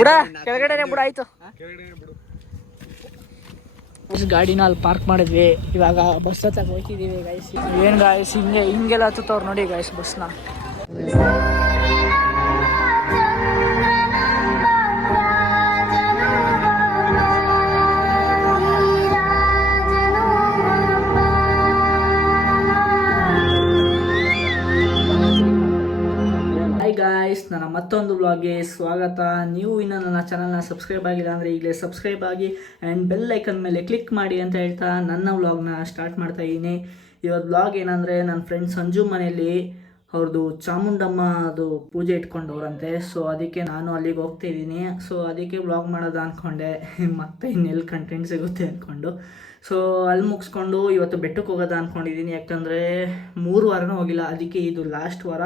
ಬುಡ ಕೆಳಗಡೆ ಬುಡ ಆಯ್ತು. ಗಾಡಿನ ಅಲ್ಲಿ ಪಾರ್ಕ್ ಮಾಡಿದ್ವಿ. ಇವಾಗ ಬಸ್ ಹತ್ತಾಗ ಹೋಗ್ತಿದೀವಿ ಗೈಸ್. ಏನ್ ಗಾಯ್ಸ್ ಹಿಂಗೆಲ್ಲ ಹತ್ತವ್ರು ನೋಡಿ ಗೈಸ್ ಬಸ್ನ. ಗಾಯ್ಸ್, ನನ್ನ ಮತ್ತೊಂದು ವ್ಲಾಗ್ಗೆ ಸ್ವಾಗತ. ನೀವು ಇನ್ನು ನನ್ನ ಚಾನಲ್ನ ಸಬ್ಸ್ಕ್ರೈಬ್ ಆಗಿಲ್ಲ ಅಂದರೆ ಈಗಲೇ ಸಬ್ಸ್ಕ್ರೈಬ್ ಆಗಿ ಆ್ಯಂಡ್ ಬೆಲ್ ಐಕನ್ ಮೇಲೆ ಕ್ಲಿಕ್ ಮಾಡಿ ಅಂತ ಹೇಳ್ತಾ ನನ್ನ ವ್ಲಾಗ್ನ ಸ್ಟಾರ್ಟ್ ಮಾಡ್ತಾ ಇದ್ದೀನಿ. ಇವತ್ತು ವ್ಲಾಗ್ ಏನಂದರೆ, ನನ್ನ ಫ್ರೆಂಡ್ ಸಂಜು ಮನೆಯಲ್ಲಿ ಅವ್ರದ್ದು ಚಾಮುಂಡಮ್ಮ ಅದು ಪೂಜೆ ಇಟ್ಕೊಂಡವ್ರಂತೆ. ಸೊ ಅದಕ್ಕೆ ನಾನು ಅಲ್ಲಿಗೆ ಹೋಗ್ತಾ ಇದ್ದೀನಿ. ಸೊ ಅದಕ್ಕೆ ವ್ಲಾಗ್ ಮಾಡೋದು ಅಂದ್ಕೊಂಡೆ, ಮತ್ತೆ ಇನ್ನೆಲ್ಲಿ ಕಂಟೆಂಟ್ ಸಿಗುತ್ತೆ ಅಂದ್ಕೊಂಡು. ಸೊ ಅಲ್ಲಿ ಮುಗಿಸ್ಕೊಂಡು ಇವತ್ತು ಬೆಟ್ಟಕ್ಕೆ ಹೋಗೋದ ಅಂದ್ಕೊಂಡಿದ್ದೀನಿ. ಯಾಕಂದರೆ 3 ವಾರನೂ ಹೋಗಿಲ್ಲ, ಅದಕ್ಕೆ ಇದು ಲಾಸ್ಟ್ ವಾರ.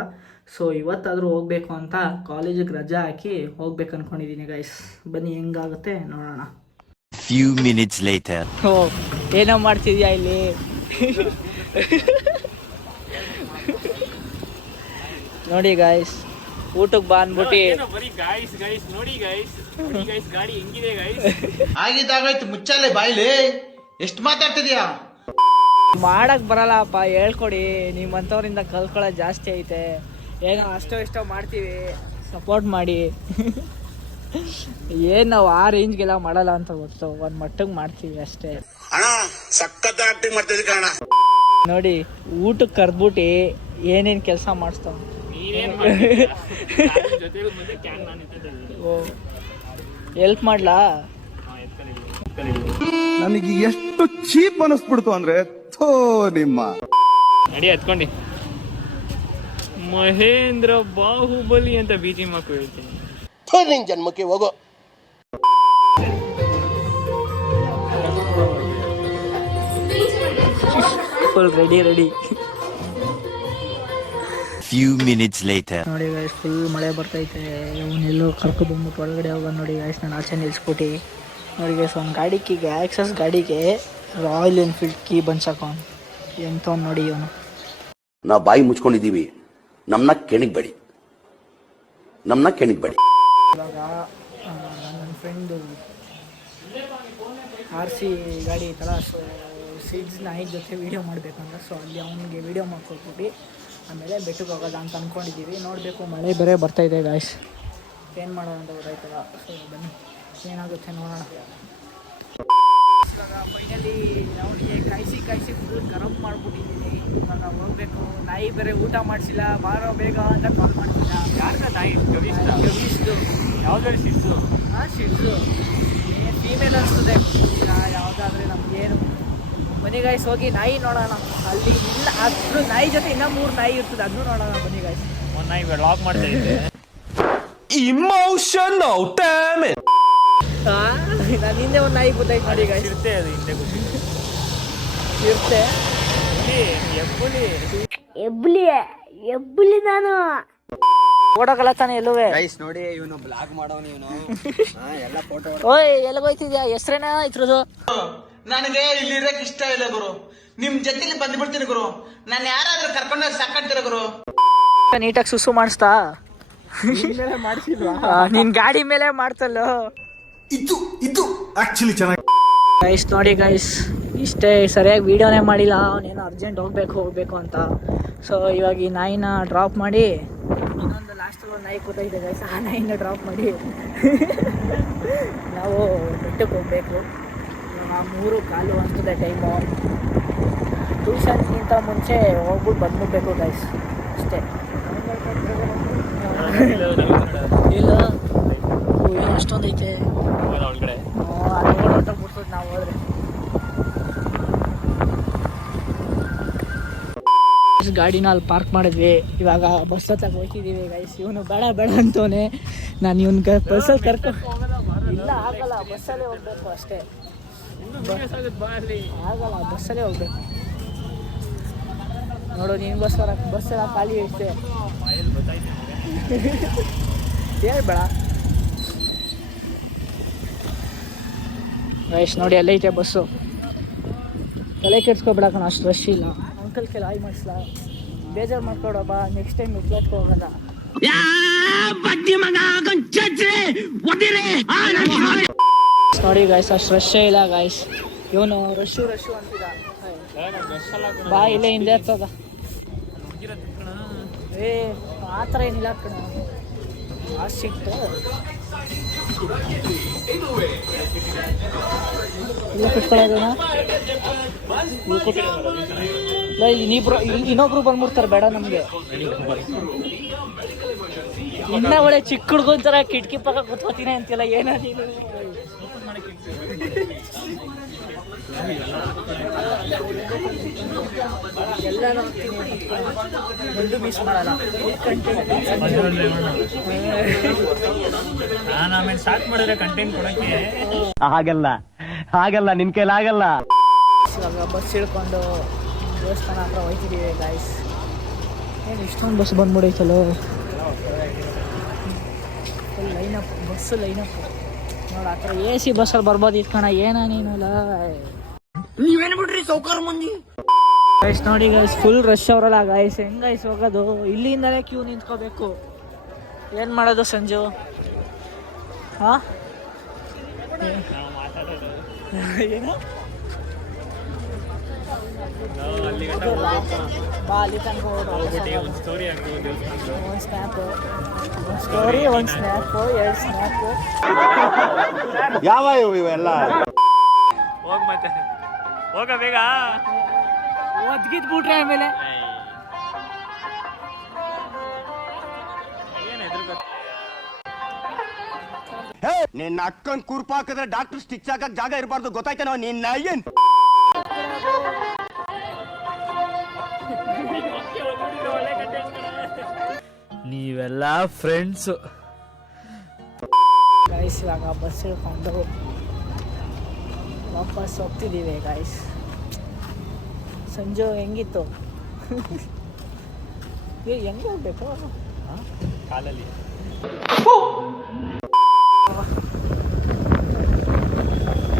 ಸೊ ಇವತ್ತಾದರೂ ಹೋಗಬೇಕು ಅಂತ ಕಾಲೇಜಿಗೆ ರಜಾ ಹಾಕಿ ಹೋಗ್ಬೇಕು ಅಂದ್ಕೊಂಡಿದ್ದೀನಿ ಗೈಸ್. ಬನ್ನಿ ಹೆಂಗಾಗುತ್ತೆ ನೋಡೋಣ. Few minutes later. ಏನೋ ಮಾಡ್ತಿದ್ಯಾ ಇಲ್ಲಿ? ನೋಡಿ ಗಾಯ್ಸ್, ಊಟಕ್ಕೆ ಬಾ ಅಂದ್ಬಿಟ್ಟು ನೋಡಿ ಗೈಸ್ ಗಾಡಿ ಹೆಂಗಿದೆ ಗೈಸ್. ಆಗಿದ್ದಾಗಾಯ್ತು, ಮುಚ್ಚಾಲೆ ಬಾಯ್ಲಿ, ಎಷ್ಟು ಮಾತಾಡ್ತಿದ್ಯಾ? ಮಾಡಕ್ ಬರಲ್ಲಪ್ಪ, ಹೇಳ್ಕೊಡಿ. ನಿಮ್ಮಂಥವ್ರಿಂದ ಕಲ್ತ್ಕೊಳ್ಳೋದು ಜಾಸ್ತಿ ಐತೆ. ಏನೋ ಅಷ್ಟೋ ಇಷ್ಟೋ ಮಾಡ್ತೀವಿ, ಸಪೋರ್ಟ್ ಮಾಡಿ. ಏನು ನಾವು ಆ ರೇಂಜ್ಗೆಲ್ಲ ಮಾಡಲ್ಲ ಅಂತ ಗೊತ್ತು, ಒಂದು ಮಟ್ಟಿಗೆ ಮಾಡ್ತೀವಿ ಅಷ್ಟೇ. ನೋಡಿ ಊಟಕ್ಕೆ ಕರ್ದ್ಬಿಟ್ಟು ಏನೇನು ಕೆಲಸ ಮಾಡಿಸ್ತಾವ. ಹೆಲ್ಪ್ ಮಾಡ್ಲಾ? ನನಗೆ ಎಷ್ಟು ಚೀಪ್ ಅನಿಸ್ಬಿಡ್ತು ಅಂದ್ರೆ, ಥೋ ನಿಮ್ಮ ನಡಿ ಹತ್ಕೊಂಡಿ. ಮಹೇಂದ್ರ ಬಾಹುಬಲಿ ಅಂತ ಬೀಜಿ ಮಕ್ಕಳು ಹೇಳ್ತೀನಿ. ನಿನ್ ಜನ್ಮಕ್ಕೆ ಹೋಗೋ. Full ready. Few minutes later. ನೋಡಿ ಗೈಸ್, ಫುಲ್ ಮಳೆ ಬರ್ತೈತೆ. ಇವನ್ನೆಲ್ಲೋ ಕರ್ಕೊಂಡು ಬಂದ್ಬಿಟ್ಟು ಒಳಗಡೆ ಹೋಗೋದು. ನೋಡಿ ಗೈಸ್, ನಾನು ಆಚೆ ನಿಲ್ಸ್ಬಿಟ್ಟು ನೋಡಿ ಗೈಸ್, ಒಂದು ಗಾಡಿಗೆ ಆಕ್ಸಸ್ ಗಾಡಿಗೆ ರಾಯಲ್ ಎನ್ಫೀಲ್ಡ್ ಕೀ ಬಂದ್ಸಾಕೋನ್ ಎಂಥವ್ನು ನೋಡಿ ಇವನು. ನಾವು ಬಾಯಿ ಮುಚ್ಕೊಂಡಿದ್ದೀವಿ, ನಮ್ಮನ್ನ ಕೆಣಿಗ್ಬೇಡಿ. ಇವಾಗ ನನ್ನ ಫ್ರೆಂಡು RC ಗಾಡಿ ಐತಲ್ಲ, ಸೊ ಸಿಡ್ಸ್ನ 5 ಜೊತೆ ವೀಡಿಯೋ ಮಾಡಬೇಕಂತ. ಸೊ ಅಲ್ಲಿ ಅವನಿಗೆ ವೀಡಿಯೋ ಮಾಡ್ಕೊಟ್ಬಿಟ್ಟು ಆಮೇಲೆ ಬೆಟ್ಟಕ್ಕೆ ಹೋಗೋದ ಅಂತ ಅಂದ್ಕೊಂಡಿದ್ದೀವಿ. ನೋಡಬೇಕು, ಮಳೆ ಬೇರೆ ಬರ್ತಾಯಿದೆ ಗಾಯ್ಸ್, ಏನು ಮಾಡೋಣ ಅಂತ ಗೊತ್ತಾಯ್ತಲ್ಲ. ಸೊ ಬನ್ನಿ ಏನಾಗುತ್ತೆ ನೋಡೋಣ. ಇವಾಗ ಫೈನಲಿ ಅವನಿಗೆ ಕಾಯಿಸಿ ಫುಲ್ ಗರಂ ಮಾಡಿಬಿಟ್ಟಿದ್ದೀನಿ. ಇವಾಗ ಹೋಗ್ಬೇಕು. ನಾಯಿ ಬೇರೆ ಊಟ ಮಾಡಿಸಿಲ್ಲ, ಬಾರೋ ಬೇಗ ಅಂತ ಕಾಲ್ ಮಾಡ್ತಿಲ್ಲ. ಯಾರ್ಗ ನಾಯಿ? ಗವಿಸ್ದು ಯಾವ್ದಾದ್ರು ಸಿಡ್ಸು? ಸಿಡ್ಸು ಫೀಮೇಲ್ ಅನಿಸ್ತದೆ, ಯಾವುದಾದ್ರೆ ನಮಗೇನು. ಬನ್ನಿ ಗಾಯ್ಸ್, ಹೋಗಿ ನಾಯಿ ನೋಡೋಣ. ಅಲ್ಲಿ ಇಲ್ಲ, ಅದ್ರ ನಾಯಿ ಜೊತೆ ಇನ್ನೂ 3 ನಾಯಿ ಇರ್ತದೆ, ಅದನ್ನು ನೋಡೋಣ. ಬನ್ನಿ ಗಾಯ್ಸ್. ಒಂದು ನಾಯಿ ಲಾಕ್ ಮಾಡ್ತಾ ಇದ್ದೆ. Emotional damage. ನಾನು ಹಿಂದೆ ಒಂದು ನಾಯಿ ಗೊತ್ತಾಯ್ತು ನೋಡಿ ಗಾಯ್ಸ್. ಇರುತ್ತೆ, ಅದು ಹಿಂದೆ ಗೊತ್ತಿಲ್ಲ. ಇರುತ್ತೆ ಎಬ್ಬುಲಿ ನಾನು ಓಡೋಕಲ್ಲ ತಾನೆ ಎಲ್ಲುವೆ. ಗೈಸ್ ನೋಡಿ, ಇವನು ಬ್ಲಾಗ್ ಮಾಡೋನು, ಇವನು ಎಲ್ಲ ಫೋಟೋ. ಓಯ್ ಎಲ್ಲಿಗೋಯ್ತಿದ್ಯಾ? ಹೆಸ್ರೇನ ಇದ್ರದು? ನನಗೆ ಇಲ್ಲಿ ಇರಕ್ ಇಷ್ಟ ಇಲ್ಲ ಗುರು, ನಿಮ್ ಜೊತೆಲಿ ಬಂದ್ಬಿಡ್ತೀನಿ ಗುರು. ನಾನು ಯಾರಾದ್ರೂ ಕರ್ಕೊಂಡೋಗಿ ಸಾಕಾಡ್ತೀರ ಗುರು. ನೀಟಾಗಿ ಸುಸು ಮಾಡಿಸ್ತಾ? ನಿನ್ ಗಾಡಿ ಮೇಲೆ ಮಾಡ್ತಲ್ಲೋ. ಇದು ಆಕ್ಚುಲಿ ಚೆನ್ನಾಗಿ ಗೈಸ್ ನೋಡಿ ಗೈಸ್, ಇಷ್ಟೇ, ಸರಿಯಾಗಿ ವೀಡಿಯೋನೇ ಮಾಡಿಲ್ಲ. ಅವನೇನೋ ಅರ್ಜೆಂಟ್ ಹೋಗ್ಬೇಕು ಅಂತ. ಸೊ ಇವಾಗ ಈ ನಾಯಿನ ಡ್ರಾಪ್ ಮಾಡಿ, ಇನ್ನೊಂದು ಲಾಸ್ಟಲ್ಲಿ ಒಂದು ನಾಯಿ ಕೂತಾಯಿದೆ ಗೈಸ್, ಆ ನಾಯಿನ ಡ್ರಾಪ್ ಮಾಡಿ ನಾವು ಬೆಟ್ಟಕ್ಕೆ ಹೋಗ್ಬೇಕು. ಇವಾಗ 3:15 ಅನ್ಸ್ತದೆ ಟೈಮು. ಟ್ಯೂಷನ್ಗಿಂತ ಮುಂಚೆ ಹೋಗ್ಬಿಟ್ಟು ಬಂದ್ಬಿಡ್ಬೇಕು ಗೈಸ್, ಅಷ್ಟೇ. ಇಲ್ಲ ಏನು ಅಷ್ಟೊಂದು ಐತೆ ಒಳಗಡೆ ಅಂತ ಬಿಡ್ಸೋದು ನಾವು ಹೋದ್ರೆ. ಗಾಡಿನ ಅಲ್ಲಿ ಪಾರ್ಕ್ ಮಾಡಿದ್ವಿ. ಇವಾಗ ಬಸ್ ಹತ್ತಾಗ ಹೋಗ್ತಿದ್ದೀವಿ ಗೈಸ್. ಇವನು ಬೇಡ ಅಂತವನೆ. ನಾನು ಇವನ್ಗೆ ಬಸ್ಸಲ್ಲಿ ಇಲ್ಲ, ಆಗಲ್ಲ, ಬಸ್ಸಲ್ಲೇ ಹೋಗ್ಬೇಕು ಅಷ್ಟೇ. ಆಗಲ್ಲ, ಬಸ್ಸಲ್ಲೇ ಹೋಗ್ಬೇಕು. ನೋಡು, ನೀನು ಬಸ್ಸೆಲ್ಲ ಖಾಲಿ ಐತೆ. ಹೇಳ್ಬೇಡ ಗೈಸ್. ನೋಡಿ ಅಲ್ಲೈತೆ ಬಸ್ಸು, ತಲೆ ಕೆಡ್ಸ್ಕೊಬೇಡ ಕಣ, ಅಷ್ಟು ರಶ್ ಇಲ್ಲ. ಅಂಕಲ್ ಕೆಲ ಆಯ್ ಮಾಡಿಸ್ಲಾ, ಬೇಜಾರು ಮಾಡ್ಕೊಡಪ್ಪ. ನೆಕ್ಸ್ಟ್ ಟೈಮ್ ಇಟ್ಲಕ್ಕೆ ಹೋಗಲ್ಲ. ನೋಡಿ ಗಾಯ್ಸ್ ಅಷ್ಟು ರಶ್ ಇಲ್ಲ ಗಾಯ್ಸ್. ಇವನು ರಶು ಅಂತಿದ. ಬಾ ಇಲ್ಲೇ ಹಿಂದೆ ಇರ್ತದ. ಏ ಆ ಥರ ಏನಿಲ್ಲ ಕಣ, ಆ ಸಿಟ್ಟು ಇಲ್ಲ ಕುತ್ಕೊಳ್ಳೋದಣ್ಣ. ಇನ್ನೊಬ್ರು ಬಂದ್ಬಿಡ್ತಾರೆ, ಬೇಡ ನಮಗೆ. ಇನ್ನ ಒಳ್ಳೆ ಚಿಕ್ಕ ಹುಡ್ಕೊಂತಾರ ಕಿಟಕಿ ಪಕ್ಕ ಕುತ್ಕೋತೀನಿ ಅಂತಿಲ್ಲ, ಏನಾದೀನು ಎಲ್ಲ ಒಂದು ಮಿಸ್ ಮಾಡಲ್ಲ. ನಾನು ಆಮೇಲೆ ಸ್ಟಾರ್ಟ್ ಮಾಡಿದ್ರೆ ಕಂಟೆಂಟ್ ಕೊಡಕ್ಕೆ ಹಾಗಲ್ಲ ನಿನ್ ಕೈಲಾಗಲ್ಲ. ಇವಾಗ ಬಸ್ ಇಳ್ಕೊಂಡು ದೇವಸ್ಥಾನ ಹತ್ರ ಹೋಯ್ತಿದ್ದೀವಿ ಗಾಯ್ಸ್. ಏನು ಇಷ್ಟೊಂದು ಬಸ್ ಬಂದ್ಬಿಡೈತಲ್ಲೋ, ಫುಲ್ ಲೈನಪ್, ಬಸ್ಸು ಲೈನಪ್ ನೋಡಿ. ಆ ಥರ ಎ ಸಿ ಬಸ್ಸಲ್ಲಿ ಬರ್ಬೋದಿತ್ತು ಕಣ, ಏನ ನೀನಲ್ಲ ನೀವೇನ್ಬಿಟ್ರಿ ಸೌಕಾರ ಮಂದಿ. ಗೈಸ್ ನೋಡಿ ಗೈಸ್, ಫುಲ್ ರಶ್ ಅವರಲ್ಲ ಗಾಯ್ಸ್. ಹೆಂಗ್ ಗೈಸ್ ಹೋಗೋದು? ಇಲ್ಲಿಂದಲೇ ಕ್ಯೂ ನಿಂತ್ಕೋಬೇಕು. ಏನು ಮಾಡೋದು ಸಂಜು? ಹಾಂ ಏನು ಬಾ ಅಲ್ಲಿ ತನಕ ಒಂದು ಸ್ಟೋರಿ ಆಗ್ಬೋದು. ಒಂದು ಸ್ನ್ಯಾಪು, ಒಂದು ಸ್ಟೋರಿ, ಒಂದು ಸ್ನ್ಯಾಪು, 2 ಸ್ನ್ಯಾಪು. ಯಾವ ಇವೆಲ್ಲ ಹೋಗ್ ಮತ್ತೆ ಹೋಗ ಬೇಗ. ಒದ್ಗಿದ್ಬಿಟ್ರೆ ಆಮೇಲೆ ನಿನ್ನ ಅಕ್ಕನ್ ಕುರ್ಪ ಹಾಕಿದ್ರೆ ಡಾಕ್ಟರ್ ಸ್ಟಿಚ್ ಹಾಕಕ್ ಜಾಗ ಇರಬಾರ್ದು, ಗೊತ್ತಾಯ್ತೇನೋ ನಿನ್ನ ಏನ್? ನೀವೆಲ್ಲ ಫ್ರೆಂಡ್ಸು. ಗಾಯ್ಸ್ ಇವಾಗ ಬಸ್ ಇಳ್ಕೊಂಡು ವಾಪಸ್ ಹೋಗ್ತಿದ್ದೀವಿ ಗಾಯ್ಸ್. ಸಂಜು ಹೆಂಗಿತ್ತು? ಹೆಂಗೆ ಹೋಗ್ಬೇಕು ಕಾಲಲ್ಲಿ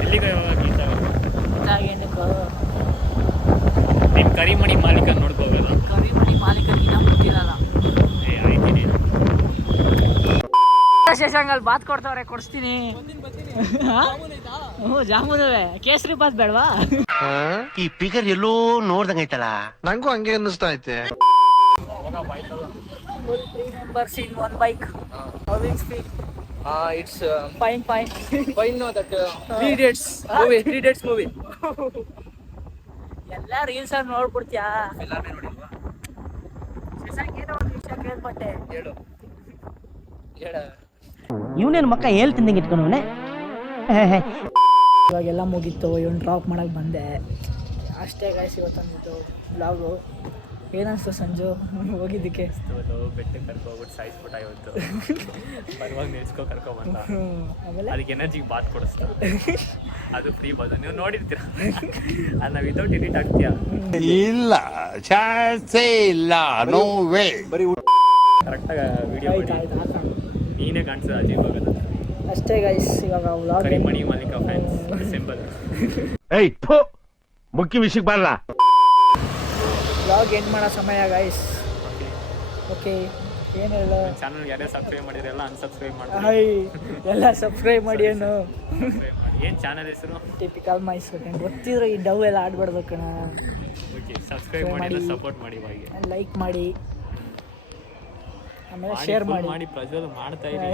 ಎಲ್ಲಿಗೆ ನಿಮ್ಮ ಕರಿಮಣಿ ಮಾಲೀಕ ನೋಡ್ಕೋಬೇಡ. ಕರಿಮಣಿ ಮಾಲೀಕನಿಗೆ ಗೊತ್ತಿರಲ್ಲ. ಶಶಾಂಕಲ್ಲಿ ಬಾತ್ ಕೊಡ್ತಾವ್ರೆ, ಕೊಡಿಸ್ತೀನಿ. ಹ್ಞೂ ಜಾಮೂನವೇ, ಕೇಸರಿ ಬಾತ್ ಬೇಡವಾ? ಈ ಪಿಗರ್ ಎಲ್ಲೋ ನೋಡ್ದಂಗೈತಲ್ಲ, ನಂಗೂ ಹಂಗೆ ಅನ್ನಿಸ್ತಾ ಐತೆ. 3 members in one bike. How it feel? It's Fine. fine now that 3 dates movie. ಎಲ್ಲ ರೀಲ್ಸ್ ಅಲ್ಲಿ ನೋಡ್ಬಿಡ್ತೀಯಾ? ಎಲ್ಲಾನೇ ನೋಡಿಲ್ವಾ? ಶಶಾಂಕ್ ಏನೋ ಒಂದು ವಿಷಯ ಕೇಳ್ಪಟ್ಟೆ. ಹೇಳ ಇವನೇನು ಮಕ್ಕ ಹೇಳ್ತಿದ್ದಂಗೆ ಇಟ್ಕೊಂಡವನೆ. ಇವಾಗೆಲ್ಲ ಮುಗೀತು, ಇವನು ಡ್ರಾಪ್ ಮಾಡಕ್ಕೆ ಬಂದೆ ಅಷ್ಟೇ ಗಾಯ್ಸ್. ಇವತ್ತಂದಿತ್ತು ಬ್ಲಾಗು. ಏನನ್ಸ್ತು ಸಂಜು ಹೋಗಿದ್ದಕ್ಕೆ? ಬೆಟ್ಟಕ್ಕೆ ಕರ್ಕೊಬಿಟ್ಟು ಸಾಯಿಸ್ಬಿಟ್ಟ ಇವತ್ತು. ಬರುವಾಗ ನಿಲ್ಸ್ಕೊ ಕರ್ಕೊಬಂದ, ಆಮೇಲೆ ಅದಕ್ಕೆ ಎನರ್ಜಿಗೆ ಬಾತ್ ಕೊಡಿಸ್ತಾ. ಅದು ಫ್ರೀ ಬಾತ್ ನೀವು ನೋಡಿರ್ತೀರ. ಅದು ನಾವು ವಿತೌಟ್ ಎಡಿಟ್ ಆಗ್ತೀಯಾ? ಇಲ್ಲ, ಚಾನ್ಸೇ ಇಲ್ಲ, ನೋ ವೇ. ಕರೆಕ್ಟಾಗಿ ವಿಡಿಯೋ ಆಯ್ತು ಹಾಕೋಣ. ನೀನೇ ಕಾಣಿಸ್ತದೆ ಅಜೀಬ್ ಆಗೋದು. ಅಷ್ಟೇ ಗೈಸ್, ಇವಾಗ ವ್ಲಾಗ್ ಕರಿಮಣಿ ಮಾಲೀಕ ಫ್ಯಾನ್ಸ್ ಸಿಂಬಲ್. ಏಯ್ ಮುಖ್ಯ ವಿಷಯಕ್ಕೆ ಬರಲ್ಲ. ವ್ಲಾಗ್ ಎಂಡ್ ಮಾಡೋ ಸಮಯ ಗೈಸ್. ಓಕೆ, ಏನು ಹೇಳ? ಚಾನಲ್ಗೆ ಯಾರೇ ಸಬ್ಸ್ಕ್ರೈಬ್ ಮಾಡಿದ್ರೆ ಎಲ್ಲ ಅನ್ಸಬ್ಸ್ಕ್ರೈಬ್ ಮಾಡಿ. ಹಾಯ್, ಎಲ್ಲ ಸಬ್ಸ್ಕ್ರೈಬ್ ಮಾಡಿ. ಏನು ಏನು ಚಾನಲ್ ಹೆಸರು? ಟಿಪಿಕಲ್ ಮೈಸೂರು. ನಂಗೆ ಗೊತ್ತಿದ್ರು ಈ ಡವ್ ಎಲ್ಲ ಆಡ್ಬಾರ್ದು ಕಣ. ಓಕೆ, ಸಬ್ಸ್ಕ್ರೈಬ್ ಮಾಡಿ, ಸಪೋರ್ಟ್ ಮಾಡಿ. ಇವಾಗ ಲೈಕ್ ಮಾಡಿ, ಆಮೇಲೆ ಶೇರ್ ಮಾಡಿ. ಪ್ರಜ್ವಲ್ ಮಾಡ್ತಾ ಇರಿ.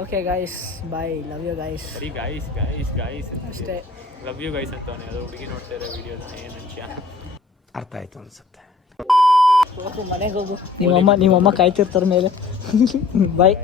Okay guys, bye, love you guys. ಸರಿ ಗಾಯ್ಸ್ ಅಷ್ಟೇ, ಲವ್ ಯು ಗೈಸ್ ಅಂತವನೇ. ಅದು ಹುಡುಗಿ ನೋಡ್ತಾ ಇರೋ ವಿಡಿಯೋನ ಏನು ಅಂತೀಯ? ಅರ್ಥ ಆಯ್ತು ಅನ್ಸುತ್ತೆ. ಹೋಗು ಮನೆಗೆ ಹೋಗು. ನಿಮ್ಮಮ್ಮ ಕಾಯ್ತಿರ್ತಾರ ಮೇಲೆ. ಬಾಯ್.